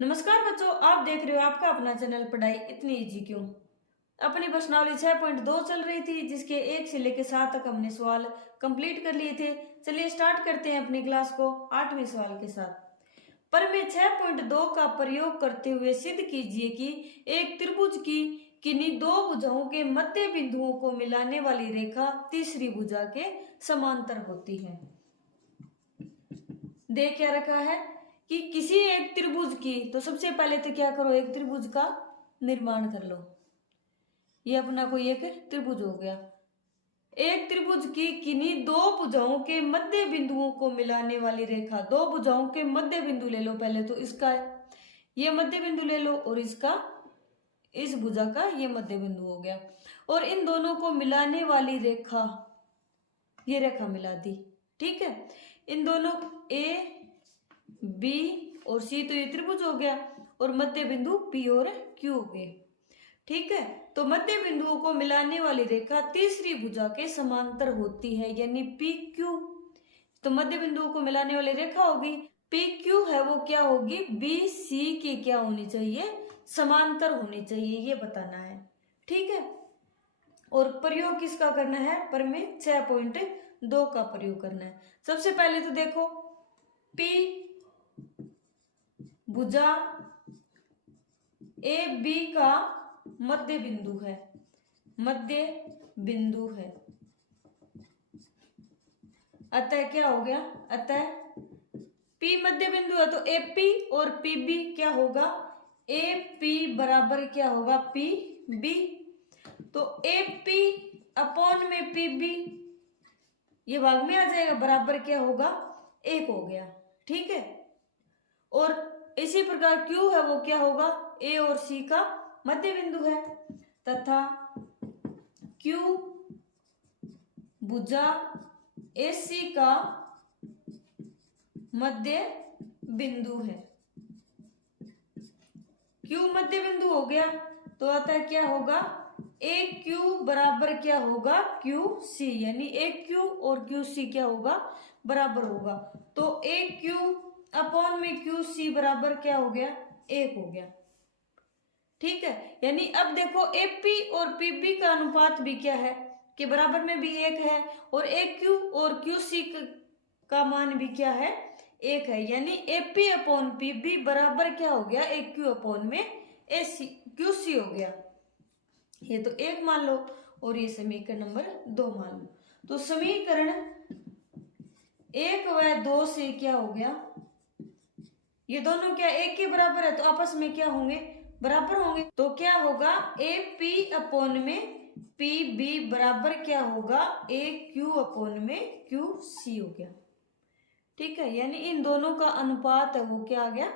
नमस्कार बच्चों, आप देख रहे हो आपका अपना चैनल पढ़ाई इतनी इजी क्यों। अपनी प्रश्नावली 6.2 चल रही थी, जिसके 1 से लेकर 7 तक हमने सवाल कंप्लीट कर लिए थे। चलिए स्टार्ट करते हैं अपनी क्लास को 8वें सवाल के साथ। प्रमेय 6.2 का प्रयोग करते हुए सिद्ध कीजिए कि एक त्रिभुज की किन्हीं दो भुजाओं के मध्य बिंदुओं को मिलाने वाली रेखा तीसरी भुजा के समांतर होती है। देख क्या रखा है कि किसी एक त्रिभुज की, तो सबसे पहले तो क्या करो, एक त्रिभुज का निर्माण कर लो। ये अपना कोई एक त्रिभुज हो गया। एक त्रिभुज की किन्हीं दो भुजाओं के मध्य बिंदुओं को मिलाने वाली रेखा, दो भुजाओं के मध्य बिंदु ले लो पहले, तो इसका ये मध्य बिंदु ले लो और इसका, इस भुजा का ये मध्य बिंदु हो गया, और इन दोनों को मिलाने वाली रेखा, ये रेखा मिला दी। ठीक है, इन दोनों ए बी और सी, तो ये त्रिभुज हो गया, और मध्य बिंदु पी और क्यू हो गए। ठीक है, तो मध्य बिंदुओं को मिलाने वाली रेखा तीसरी भुजा के समांतर होती है, यानी पी क्यू। तो मध्य बिंदुओं को मिलाने वाली रेखा होगी पी क्यू है, वो क्या होगी, बी सी की क्या होनी चाहिए, समांतर होनी चाहिए, ये बताना है। ठीक है, और प्रयोग किसका करना है, प्रमेय 6.2 का प्रयोग करना है। सबसे पहले तो देखो, पी भुजा ए बी का मध्य बिंदु है, मध्य बिंदु है। अतः क्या हो गया, अतः P मध्य बिंदु है, तो AP और PB क्या होगा, AP बराबर क्या होगा, PB। तो AP अपॉन में PB ये भाग में आ जाएगा, बराबर क्या होगा, 1 हो गया। ठीक है, और इसी प्रकार Q है, वो क्या होगा, A और C का मध्य बिंदु है, तथा Q भुजा AC का मध्य बिंदु है। Q मध्य बिंदु हो गया, तो अतः क्या होगा, AQ बराबर क्या होगा, QC, यानी AQ और QC क्या होगा, बराबर होगा। तो AQ अपॉन में QC बराबर क्या हो गया, 1 हो गया। ठीक है, यानी अब देखो AP और PB का अनुपात भी क्या है, कि बराबर में भी 1 है, और AQ और QC का मान भी क्या है, 1 है, यानी AP अपॉन PB बराबर क्या हो गया, AQ अपॉन में QC हो गया। ये तो 1 मान लो, और ये समीकरण नंबर 2 मान लो। तो समीकरण 1 व 2 से क्या हो गया, ये दोनों क्या 1 के बराबर है, तो आपस में क्या होंगे, बराबर होंगे। तो क्या होगा, AP अपॉन में PB बराबर क्या होगा, AQ अपॉन में QC हो गया। ठीक है, यानी इन दोनों का अनुपात है वो क्या आ गया,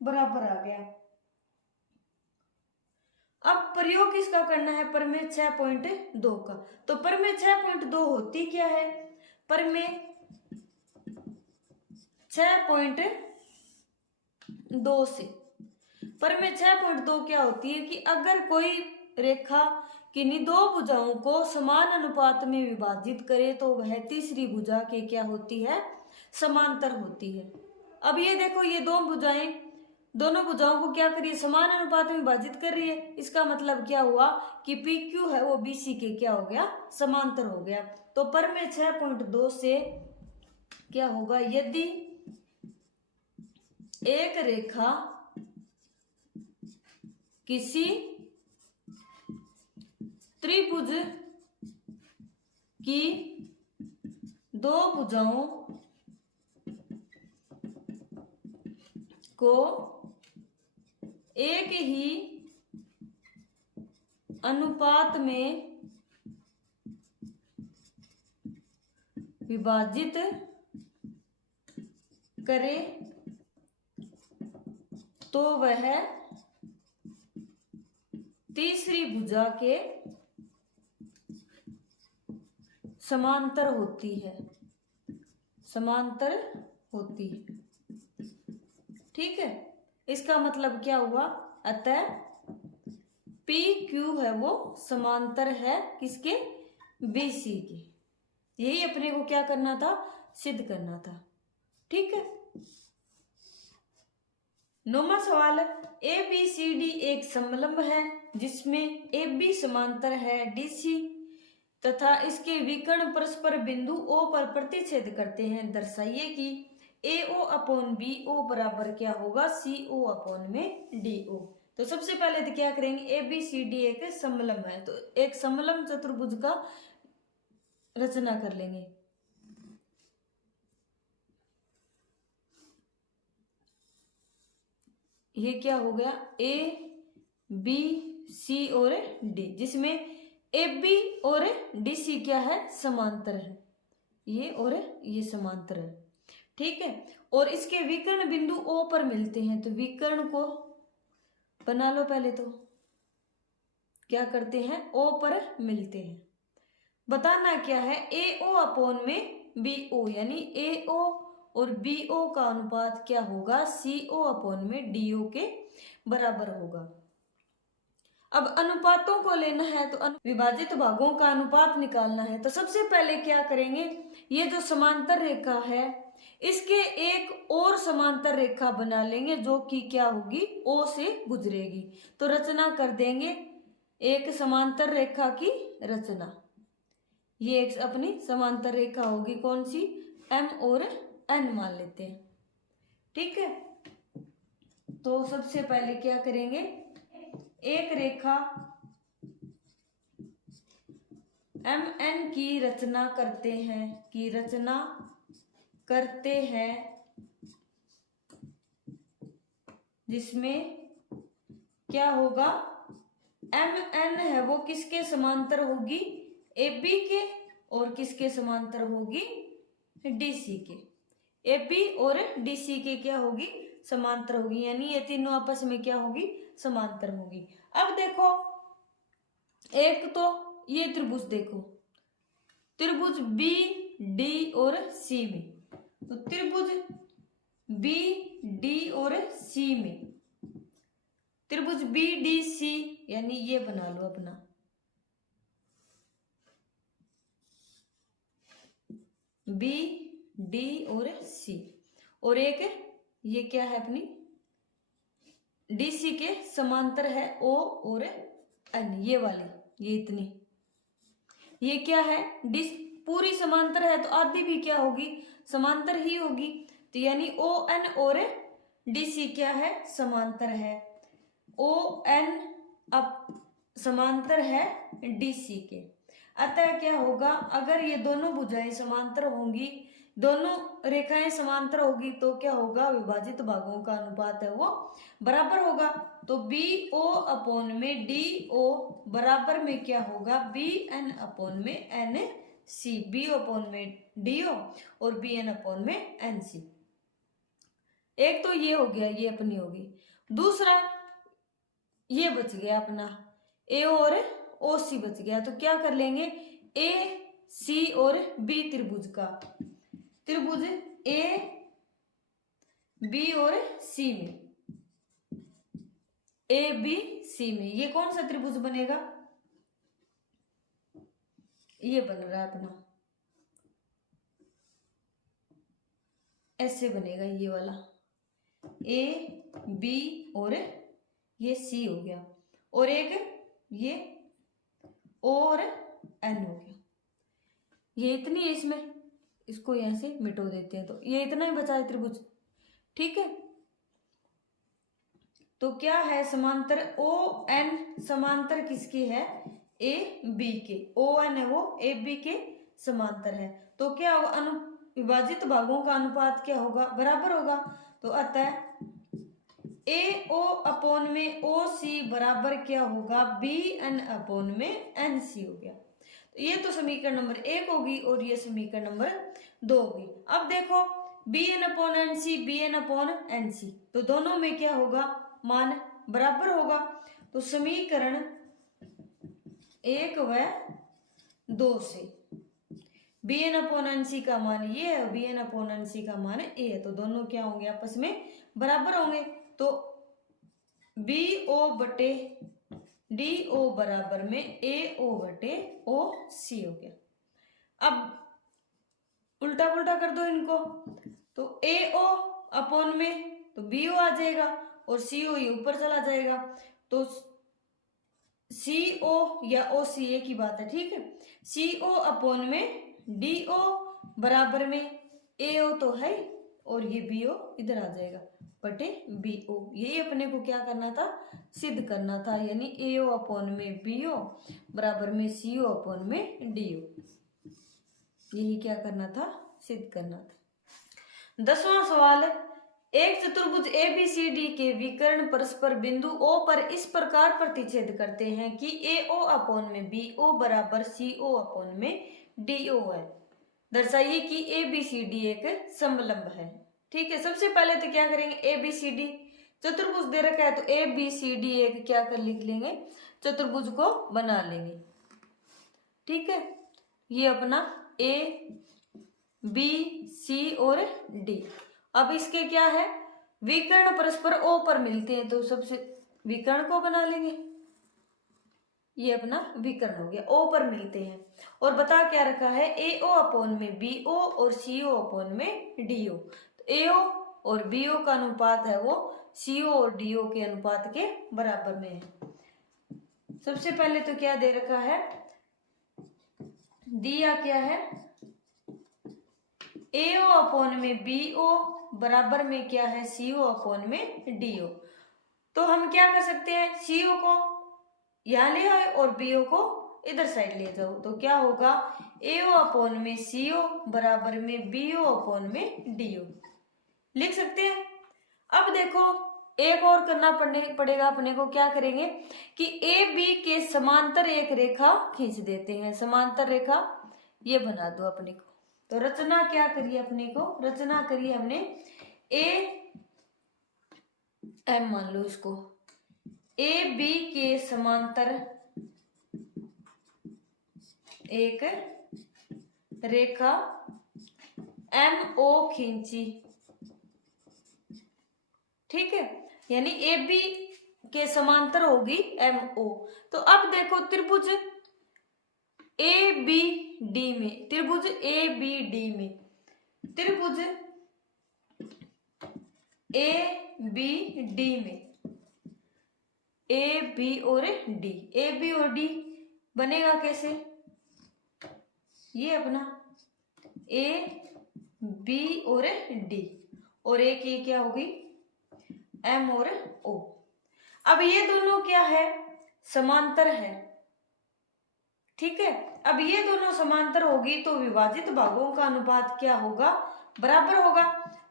बराबर आ गया। अब प्रयोग किसका करना है, प्रमेय 6.2 का। तो प्रमेय 6.2 होती क्या है, प्रमेय 6.2 से, प्रमेय 6.2 क्या होती है कि अगर कोई रेखा किन्हीं दो भुजाओं को समान अनुपात में विभाजित करे, तो वह तीसरी भुजा के क्या होती है, समांतर होती है। अब ये देखो, ये दो भुजाएं, दोनों भुजाओं को क्या करिए, समान अनुपात में विभाजित कर रही है। इसका मतलब क्या हुआ कि PQ है वो BC के क्या हो गया, समांतर हो गया। तो प्रमेय 6.2 से क्या होगा, यदि एक रेखा किसी त्रिभुज की दो भुजाओं को एक ही अनुपात में विभाजित करे, तो वह तीसरी भुजा के समांतर होती है, समांतर होती है। ठीक है, इसका मतलब क्या हुआ, अतः PQ है वो समांतर है किसके, BC के। यही अपने को क्या करना था, सिद्ध करना था। ठीक है, 9वां सवाल, ए बी सी डी एक समलंब है जिसमें ए बी समांतर है डी सी तथा इसके विकर्ण परस्पर बिंदु ओ पर प्रतिच्छेद करते हैं। दर्शाइए कि ए ओ अपॉन बी ओ बराबर क्या होगा सी ओ अपॉन में डी ओ। तो सबसे पहले तो क्या करेंगे, ए बी सी डी एक समलंब है, तो एक समलंब चतुर्भुज का रचना कर लेंगे। ये क्या हो गया, ए बी सी और डी, जिसमें ए बी और डी सी क्या है, समांतर है, ये और ये समांतर है, ठीक है। और इसके विकर्ण बिंदु ओ पर मिलते हैं, तो विकर्ण को बना लो पहले। तो क्या करते हैं, ओ पर मिलते हैं। बताना क्या है, ए ओ अपॉन में बी ओ, यानी ए ओ और बी ओ का अनुपात क्या होगा, सी ओ अपॉन में डी ओ के बराबर होगा। अब अनुपातों को लेना है तो विभाजित भागों का अनुपात निकालना है। तो सबसे पहले क्या करेंगे, ये जो समांतर रेखा है इसके एक और समांतर रेखा बना लेंगे जो कि क्या होगी, ओ से गुजरेगी। तो रचना कर देंगे एक समांतर रेखा की रचना। ये एक अपनी समांतर रेखा होगी, कौन सी, एम और एन मान लेते हैं, ठीक है। तो सबसे पहले क्या करेंगे, एक रेखा एम एन की रचना करते हैं, जिसमें क्या होगा, एम एन है वो किसके समांतर होगी, ए बी के, और किसके समांतर होगी, डी सी के। ए बी और डी सी के क्या होगी, समांतर होगी, यानी ये तीनों आपस में क्या होगी, समांतर होगी। अब देखो, एक तो ये त्रिभुज देखो, त्रिभुज बी डी और सी में, तो त्रिभुज बी डी और सी में त्रिभुज बी डी सी, यानी ये बना लो अपना बी डी और सी, और एक ये क्या है अपनी डीसी के समांतर है ओ और एन, ये वाली, ये इतनी, ये क्या है, डी पूरी समांतर है तो आधी भी क्या होगी, समांतर ही होगी। तो यानी ओ एन और डीसी क्या है, समांतर है, ओ एन अब समांतर है डीसी के। अतः क्या होगा, अगर ये दोनों भुजाएं समांतर होंगी, दोनों रेखाएं समांतर होगी, तो क्या होगा, विभाजित भागों का अनुपात है वो बराबर होगा। तो बी ओ अपॉन में डी ओ बराबर में क्या होगा, बी एन अपॉन में एन सी, बी अपॉन में डी ओ और बी एन अपॉन में एन सी। एक तो ये हो गया, ये अपनी होगी। दूसरा ये बच गया अपना ए और ओ सी बच गया, तो क्या कर लेंगे, ए सी और बी त्रिभुज का, त्रिभुज ए बी और सी में, ए बी सी में ये कौन सा त्रिभुज बनेगा, ये बन रहा है अपना, ऐसे बनेगा ये वाला, ए बी और ये सी हो गया, और एक ये ओ और एन हो गया। ये इतनी है इसमें, इसको यहां से मिटो देते हैं, तो ये इतना ही बचा है त्रिभुज, ठीक है। तो क्या है, समांतर ओ एन समांतर किसके है, ए बी के, ओ एन है वो ए बी के समांतर है। तो क्या विभाजित भागों का अनुपात क्या होगा, बराबर होगा। तो अतः ए ओ अपॉन में ओ सी बराबर क्या होगा, बी एन अपॉन में एन सी हो गया। तो ये तो समीकरण नंबर 1 होगी और ये समीकरण नंबर 2 होगी। अब देखो b n upon n c, b n upon n c, तो दोनों में क्या होगा, मान बराबर होगा। तो समीकरण 1 व 2 से b n upon n c का मान ये है, b n upon n c का मान ए है, तो दोनों क्या होंगे, आपस में बराबर होंगे। तो बी ओ बटे डी ओ बराबर में ए ओ बटे ओ सी हो गया। अब उल्टा पुल्टा कर दो इनको, तो ए ओ अपॉन में तो बी ओ आ जाएगा, और CO ये ऊपर चला जाएगा, तो CO या OC एक ही बात है, ठीक है। CO अपॉन में DO बराबर में AO तो है और ये BO इधर आ जाएगा बटे BO। यही अपने को क्या करना था, सिद्ध करना था, यानी AO अपॉन में BO बराबर में CO अपॉन में DO। यही क्या करना था, सिद्ध करना था। 10वां सवाल, एक चतुर्भुज ABCD के विकर्ण परस्पर बिंदु O पर इस प्रकार प्रतिच्छेद करते हैं कि AO अपॉन में BO बराबर CO अपॉन में DO है। दर्शाइए कि ABCD एक समलंब है। ठीक है, सबसे पहले तो क्या करेंगे, ABCD चतुर्भुज दे रखा है तो ABCD एक क्या कर लिख लेंगे, चतुर्भुज को बना लेंगे। ठीक है, ये अपना A B C और D। अब इसके क्या है, विकर्ण परस्पर O पर मिलते हैं तो सबसे विकर्ण को बना लेंगे। ये अपना विकर्ण हो गया, O पर मिलते हैं। और बता क्या रखा है, AO अपॉन में BO और CO अपॉन में DO। तो AO और BO का अनुपात है वो CO और DO के अनुपात के बराबर में है। सबसे पहले तो क्या दे रखा है, दिया क्या है, AO अपॉन में BO बराबर में क्या है, CO अपॉन में DO। तो हम क्या कर सकते हैं, CO को यहां ले आए और BO को इधर साइड ले जाओ, तो क्या होगा, AO अपॉन में CO बराबर में BO अपॉन में DO लिख सकते हैं। अब देखो एक और करना पड़ेगा अपने को, क्या करेंगे कि AB के समांतर एक रेखा खींच देते हैं। समांतर रेखा ये बना दो अपने को। तो रचना क्या करिए अपने को, रचना करिए हमने AM मान लो इसको, AB के समांतर एक रेखा MO खींची। ठीक है, यानी AB के समांतर होगी MO। तो अब देखो त्रिभुज ABD में, त्रिभुज ABD में, त्रिभुज ABD में AB और D, AB और D बनेगा कैसे, ये अपना AB और D और एक ये क्या होगी M और O। अब ये दोनों क्या है, समांतर है। ठीक है, अब ये दोनों समांतर होगी तो विभाजित भागों का अनुपात क्या होगा, बराबर होगा।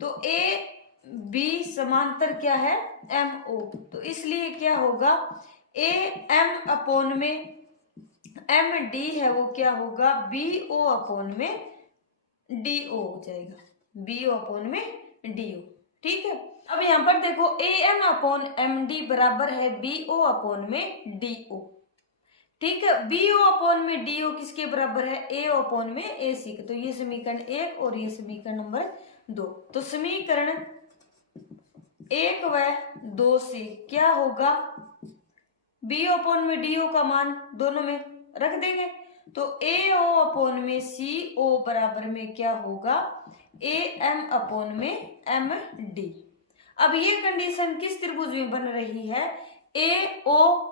तो AB समांतर क्या है, MO। तो इसलिए क्या होगा, AM अपॉन में MD है वो क्या होगा, BO अपॉन में DO हो जाएगा, BO अपॉन में DO। ठीक है, अब यहां पर देखो AM अपॉन MD बराबर है BO अपॉन में DO। ठीक है, BO अपॉन में DO किसके बराबर है, AO अपॉन में AC के। तो ये समीकरण 1 और ये समीकरण नंबर 2। तो समीकरण 1 व 2 से क्या होगा, BO अपॉन में DO का मान दोनों में रख देंगे तो AO अपॉन में CO बराबर में क्या होगा, AM अपॉन में MD। अब ये कंडीशन किस त्रिभुज में बन रही है, AO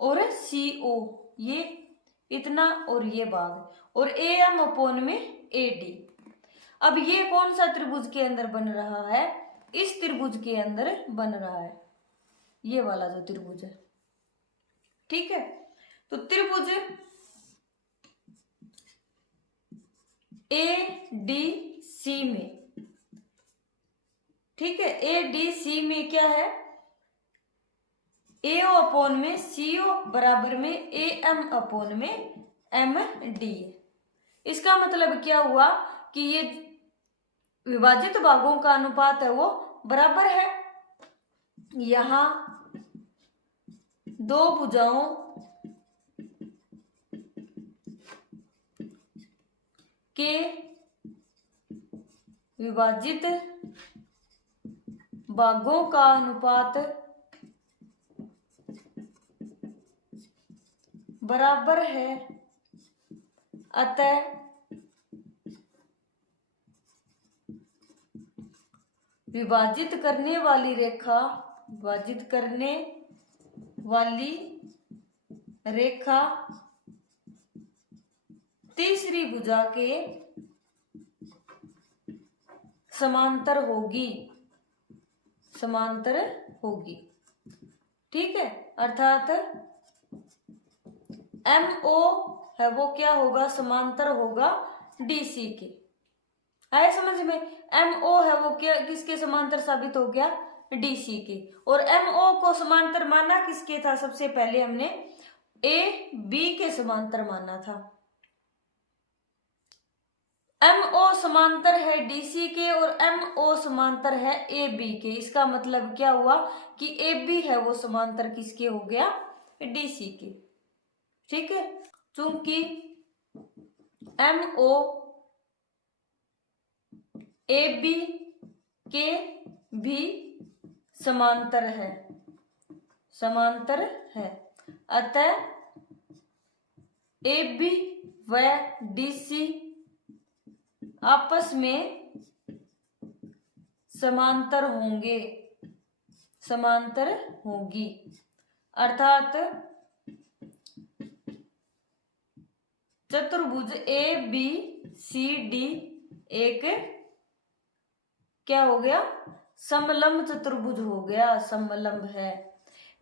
और CO, ये इतना और ये भाग, और AM अपॉन में AD। अब ये कौन सा त्रिभुज के अंदर बन रहा है, इस त्रिभुज के अंदर बन रहा है, ये वाला जो त्रिभुज है। ठीक है, तो त्रिभुज ADC में, ठीक है, ADC में क्या है, AO अपॉन में CO बराबर में AM अपॉन में MD। इसका मतलब क्या हुआ कि ये विभाजित भागों का अनुपात है वो बराबर है। यहां दो भुजाओं के विभाजित भागों का अनुपात बराबर है, अतः विभाजित करने वाली रेखा विभाजित करने वाली रेखा तीसरी भुजा के समांतर होगी, समांतर होगी। ठीक है, अर्थात MO है वो क्या होगा, समांतर होगा DC के। आया समझ में? MO है वो क्या, किसके समांतर साबित हो गया, DC के। और MO को समांतर माना किसके था, सबसे पहले हमने AB के समांतर माना था। MO समांतर है DC के और MO समांतर है AB के। इसका मतलब क्या हुआ कि AB है वो समांतर किसके हो गया, DC के। ठीक है, चूंकि MO AB के भी समांतर है, समांतर है, अतः AB व DC आपस में समांतर होंगे, समांतर होगी। अर्थात चतुर्भुज ABCD एक क्या हो गया, समलंब चतुर्भुज हो गया, समलंब है।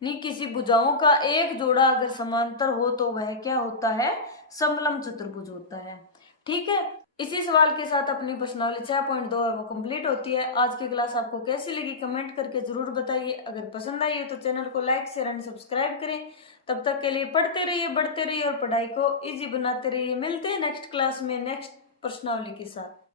नहीं, किसी भुजाओं का एक जोड़ा अगर समांतर हो तो वह क्या होता है, समलंब चतुर्भुज होता है। ठीक है, इसी सवाल के साथ अपनी प्रश्नावली 6.2 है वो कंप्लीट होती है। आज की क्लास आपको कैसी लगी कमेंट करके जरूर बताइए। अगर पसंद आई है तो चैनल को लाइक शेयर एंड सब्सक्राइब करें। तब तक के लिए पढ़ते रहिए, बढ़ते रहिए और पढ़ाई को इजी बनाते रहिए। मिलते हैं नेक्स्ट क्लास में नेक्स्ट प्रश्नावली के साथ।